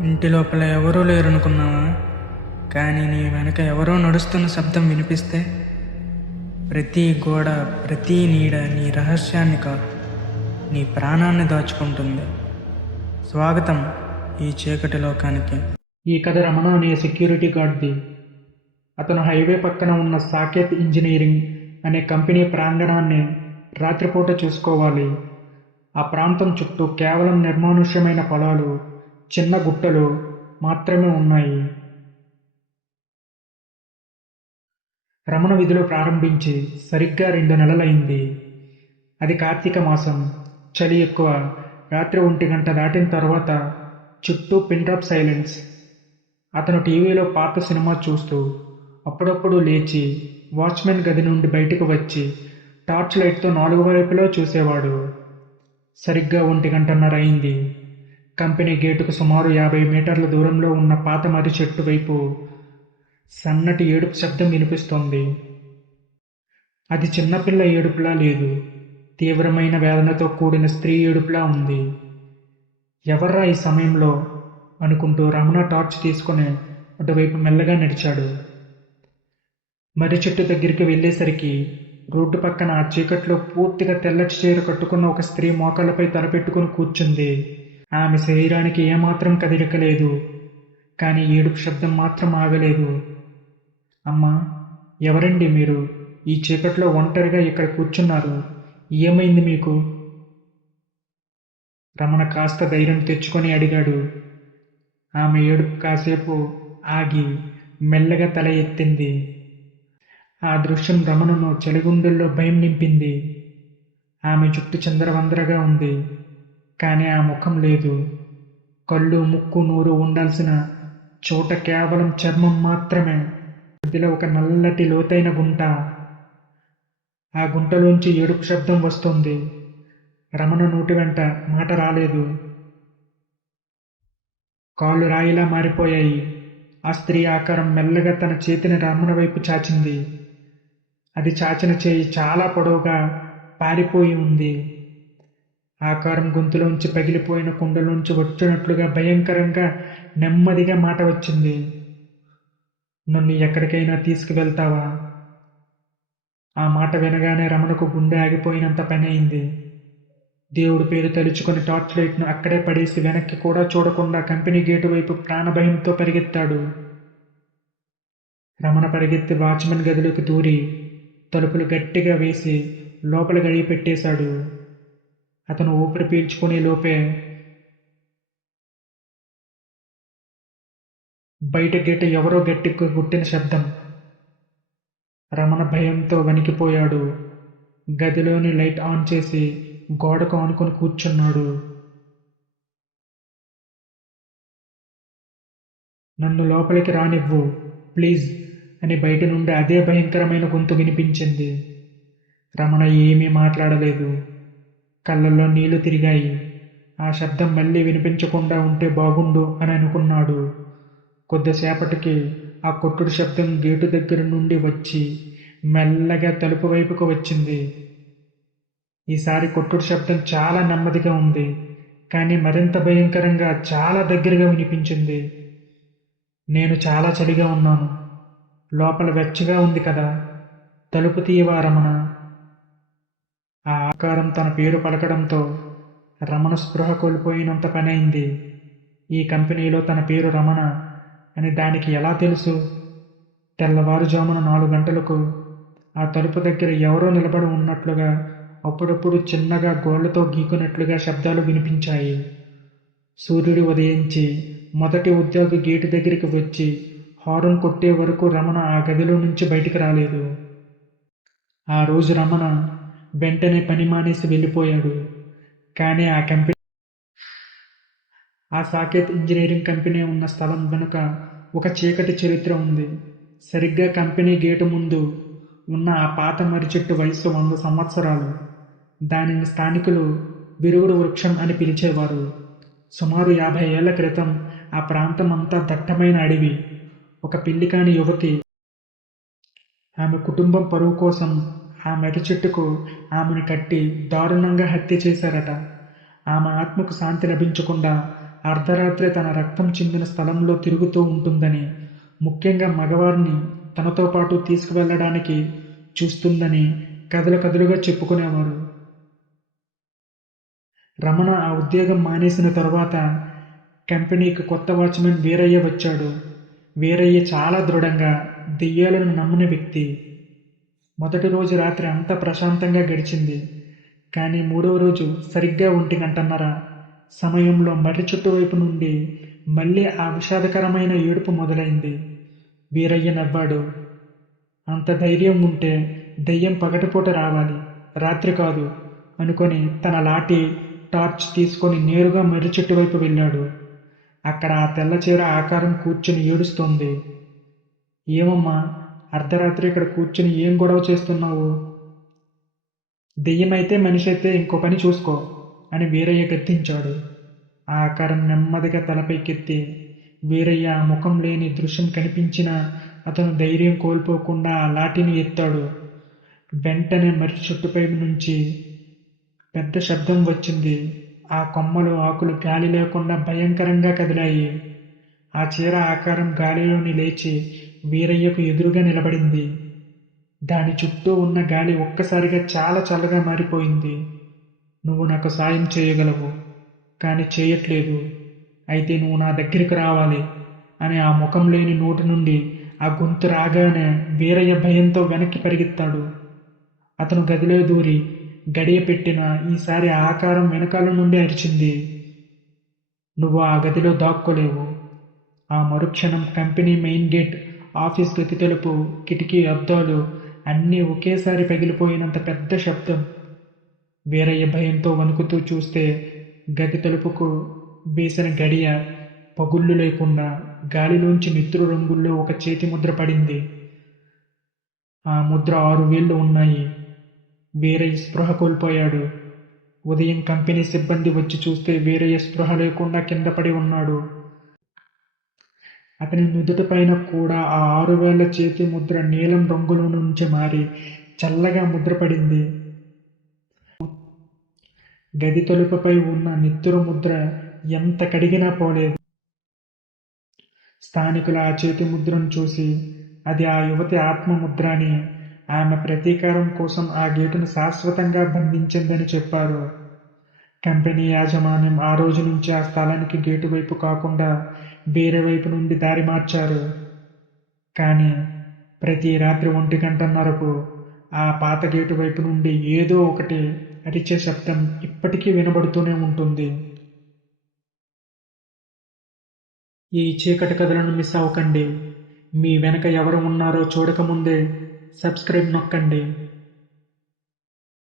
ఇంటి లోపల ఎవరూ లేరనుకున్నావా? కానీ నీ వెనక ఎవరో నడుస్తున్న శబ్దం వినిపిస్తే ప్రతి గోడ ప్రతి నీడ నీ రహస్యాన్ని కాదు నీ ప్రాణాన్ని దాచుకుంటుంది. స్వాగతం ఈ చీకటి లోకానికి. ఈ కథ రమణ అనే సెక్యూరిటీ గార్డ్ది అతను హైవే పక్కన ఉన్న సాకేత్ ఇంజనీరింగ్ అనే కంపెనీ ప్రాంగణాన్ని రాత్రిపూట చూసుకోవాలి. ఆ ప్రాంతం చుట్టూ కేవలం నిర్మానుష్యమైన పొలాలు చిన్న గుట్టలు మాత్రమే ఉన్నాయి. రమణ విధులు ప్రారంభించి సరిగ్గా రెండు నెలలైంది. అది కార్తీక మాసం. చలి ఎక్కువ. రాత్రి ఒంటి గంట దాటిన తర్వాత చుట్టూ పిన్డ్రాప్ సైలెన్స్ అతను టీవీలో పాత సినిమా చూస్తూ అప్పుడప్పుడు లేచి వాచ్మెన్ గది నుండి బయటకు వచ్చి టార్చ్ లైట్తో నాలుగు వైపులో చూసేవాడు. సరిగ్గా ఒంటి గంటన్నర అయింది. కంపెనీ గేటుకు సుమారు యాభై మీటర్ల దూరంలో ఉన్న పాత మర్రి చెట్టు వైపు సన్నటి ఏడుపు శబ్దం వినిపిస్తోంది. అది చిన్నపిల్ల ఏడుపులా లేదు. తీవ్రమైన వేదనతో కూడిన స్త్రీ ఏడుపులా ఉంది. ఎవర్రా ఈ సమయంలో? అనుకుంటూ రమణ టార్చ్ తీసుకుని అటువైపు మెల్లగా నడిచాడు. మర్రి చెట్టు దగ్గరికి వెళ్ళేసరికి రోడ్డు పక్కన ఆ చీకట్లో పూర్తిగా తెల్లటి చీర కట్టుకున్న ఒక స్త్రీ మోకాళ్ళపై తలపెట్టుకుని కూర్చుంది. ఆమె శరీరానికి ఏమాత్రం కదిలిక లేదు కానీ ఏడుపు శబ్దం మాత్రం ఆగలేదు. అమ్మా ఎవరండి మీరు? ఈ చీకట్లో ఒంటరిగా ఇక్కడ కూర్చున్నారు. ఏమైంది మీకు? రమణ కాస్త ధైర్యం తెచ్చుకొని అడిగాడు. ఆమె ఏడుపు కాసేపు ఆగి మెల్లగా తల ఎత్తింది. ఆ దృశ్యం రమణను చెలిగుండెల్లో భయం నింపింది. ఆమె జుట్టు చిందరవందరగా ఉంది. కానీ ఆ ముఖం లేదు. కళ్ళు ముక్కు నోరు ఉండాల్సిన చోట కేవలం చర్మం మాత్రమే. మధ్యలో ఒక నల్లటి లోతైన గుంట. ఆ గుంటలోంచి ఏడుపు శబ్దం వస్తుంది. రమణ నోటి వెంట మాట రాలేదు. కాళ్ళు రాయిలా మారిపోయాయి. ఆ స్త్రీ ఆకారం మెల్లగా తన చేతిని రమణ వైపు చాచింది. అది చాచిన చేయి చాలా పొడవుగా పారిపోయి ఉంది. ఆకారం గొంతులోంచి పగిలిపోయిన కుండలోంచి వచ్చినట్లుగా భయంకరంగా నెమ్మదిగా మాట వచ్చింది. నన్ను ఎక్కడికైనా తీసుకువెళ్తావా? ఆ మాట వినగానే రమణకు గుండె ఆగిపోయినంత పని అయింది. దేవుడి పేరు తలుచుకొని టార్చ్ లైట్ను అక్కడే పడేసి వెనక్కి కూడా చూడకుండా కంపెనీ గేటు వైపు ప్రాణభయంతో పరిగెత్తాడు. రమణ పరిగెత్తి వాచ్మెన్ గదిలోకి దూరి తలుపులు గట్టిగా వేసి లోపల గడియ పెట్టేశాడు అతను ఊపిరి పీల్చుకునే లోపే బయట గేట ఎవరో గట్టి గుట్టిన శబ్దం. రమణ భయంతో వణికిపోయాడు. గదిలోని లైట్ ఆన్ చేసి గోడకు ఆనుకొని కూర్చున్నాడు. నన్ను లోపలికి రానివ్వు ప్లీజ్ అని బయట నుండి అదే భయంకరమైన గొంతు వినిపించింది. రమణ ఏమీ మాట్లాడలేదు. కళ్ళల్లో నీళ్ళు తిరిగాయి. ఆ శబ్దం మళ్ళీ వినిపించకుండా ఉంటే బాగుండు అని అనుకున్నాడు. కొద్దిసేపటికి ఆ కొట్టుడు శబ్దం గేటు దగ్గర నుండి వచ్చి మెల్లగా తలుపు వైపుకు వచ్చింది. ఈసారి కొట్టుడు శబ్దం చాలా నెమ్మదిగా ఉంది కానీ మరింత భయంకరంగా చాలా దగ్గరగా వినిపించింది. నేను చాలా చలిగా ఉన్నాను. లోపల వెచ్చగా ఉంది కదా. తలుపు తీయవా రమణ? ఆ ఆకారం తన పేరు పలకడంతో రమణ స్పృహ కోల్పోయినంత పనైంది. ఈ కంపెనీలో తన పేరు రమణ అని దానికి ఎలా తెలుసు? తెల్లవారుజామున నాలుగు గంటలకు ఆ తలుపు దగ్గర ఎవరో నిలబడి ఉన్నట్లుగా అప్పుడప్పుడు చిన్నగా గోళ్ళతో గీకున్నట్లుగా శబ్దాలు వినిపించాయి. సూర్యుడు ఉదయించి మొదటి ఉద్యోగి గేటు దగ్గరికి వచ్చి హారం కొట్టే వరకు రమణ ఆ గదిలో నుంచి బయటికి రాలేదు. ఆ రోజు రమణ వెంటనే పని మానేసి వెళ్ళిపోయాడు. కానీ ఆ కంపెనీ ఆ సాకేత్ ఇంజనీరింగ్ కంపెనీ ఉన్న స్థలం వెనుక ఒక చీకటి చరిత్ర ఉంది. సరిగ్గా కంపెనీ గేటు ముందు ఉన్న ఆ పాత మర్రి చెట్టు వయస్సు వంద సంవత్సరాలు. దానిని స్థానికులు విరుగుడు వృక్షం అని పిలిచేవారు. సుమారు యాభై ఏళ్ళ క్రితం ఆ ప్రాంతం అంతా దట్టమైన అడవి. ఒక పెళ్ళికాని యువతి ఆమె కుటుంబం పరువు కోసం ఆ మెడ చెట్టుకు ఆమెను కట్టి దారుణంగా హత్య చేశారట. ఆమె ఆత్మకు శాంతి లభించకుండా అర్ధరాత్రి తన రక్తం చెందిన స్థలంలో తిరుగుతూ ఉంటుందని ముఖ్యంగా మగవారిని తనతో పాటు తీసుకువెళ్ళడానికి చూస్తుందని కథలు కథలుగా చెప్పుకునేవారు. రమణ ఆ ఉద్యోగం మానేసిన తరువాత కంపెనీకి కొత్త వాచ్మెన్ వీరయ్య వచ్చాడు. వీరయ్య చాలా దృఢంగా దెయ్యాలను నమ్మిన వ్యక్తి. మొదటి రోజు రాత్రి అంతా ప్రశాంతంగా గడిచింది. కానీ మూడవ రోజు సరిగ్గా ఒంటి గంటన్నర. సమయంలో మర్రి చుట్టు వైపు నుండి మళ్ళీ ఆ విషాదకరమైన ఏడుపు మొదలైంది. వీరయ్య నవ్వాడు. అంత ధైర్యం ఉంటే దెయ్యం పగటిపూట రావాలి. రాత్రి కాదు అనుకొని తన లాఠీ టార్చ్ తీసుకొని నేరుగా మర్రి చెట్టు వైపు వెళ్ళాడు. అక్కడ ఆ తెల్ల చీర ఆకారం కూర్చుని ఏడుస్తోంది. ఏమమ్మా అర్ధరాత్రి ఇక్కడ కూర్చుని ఏం గొడవ చేస్తున్నావు? దెయ్యమైతే మనిషి అయితే ఇంకో పని చూసుకో అని వీరయ్య గద్దించాడు. ఆ ఆకారం నెమ్మదిగా తలపైకెత్తి వీరయ్య ఆ ముఖం లేని దృశ్యం కనిపించినా అతను ధైర్యం కోల్పోకుండా ఆ లాఠీని ఎత్తాడు. వెంటనే మర్రి చుట్టుపై నుంచి పెద్ద శబ్దం వచ్చింది. ఆ కొమ్మలు ఆకులు గాలి లేకుండా భయంకరంగా కదిలాయి. ఆ చీర ఆకారం గాలిలోని లేచి వీరయ్యకు ఎదురుగా నిలబడింది. దాని చుట్టూ ఉన్న గాలి ఒక్కసారిగా చాలా చల్లగా మారిపోయింది. నువ్వు నాకు సాయం చేయగలవు కానీ చేయట్లేదు. అయితే నువ్వు నా దగ్గరికి రావాలి అని ఆ ముఖం లేని నోటి నుండి ఆ గొంతు రాగానే వీరయ్య భయంతో వెనక్కి పరిగెత్తాడు. అతను గదిలో దూరి గడియ పెట్టిన ఈసారి ఆకారం వెనకాల నుండి అరిచింది. నువ్వు ఆ గదిలో దాక్కోలేవు. ఆ మరుక్షణం కంపెనీ మెయిన్ గేట్ ఆఫీస్ గతి తలుపు కిటికీ అద్దాలు అన్నీ ఒకేసారి పగిలిపోయినంత పెద్ద శబ్దం. వీరయ్య భయంతో వణుకుతూ చూస్తే గది తలుపుకు వేసిన గడియ పగుళ్ళు లేకుండా గాలిలోంచి మిత్రు రంగుల్లో ఒక చేతి ముద్ర పడింది. ఆ ముద్ర ఆరు వేళ్ళు ఉన్నాయి. వీరయ్య స్పృహ కోల్పోయాడు. ఉదయం కంపెనీ సిబ్బంది వచ్చి చూస్తే వీరయ్య స్పృహ లేకుండా కింద పడి ఉన్నాడు. అతని నుదుట పైన కూడా ఆ ఆరు వేల చేతి ముద్ర నీలం రంగులో నుంచి మారి చల్లగా ముద్రపడింది. గది తలుపుపై ఉన్న నిత్తురు ముద్ర ఎంత కడిగినా పోలేదు. స్థానికులు ఆ చేతి ముద్రను చూసి అది ఆ యువతి ఆత్మముద్ర అని ఆమె ప్రతీకారం కోసం ఆ గేటును శాశ్వతంగా బంధించిందని చెప్పారు. కంపెనీ యాజమాన్యం ఆ రోజు నుంచి ఆ స్థలానికి గేటు వైపు కాకుండా వేరే వైపు నుండి దారి మార్చారు. కానీ ప్రతి రాత్రి ఒంటి గంటన్నరకు ఆ పాత గేటు వైపు నుండి ఏదో ఒకటి అరిచే శబ్దం ఇప్పటికీ వినబడుతూనే ఉంటుంది. ఈ చీకటి కథలను మిస్ అవ్వకండి. మీ వెనక ఎవరు ఉన్నారో చూడకముందే సబ్స్క్రైబ్ నొక్కండి.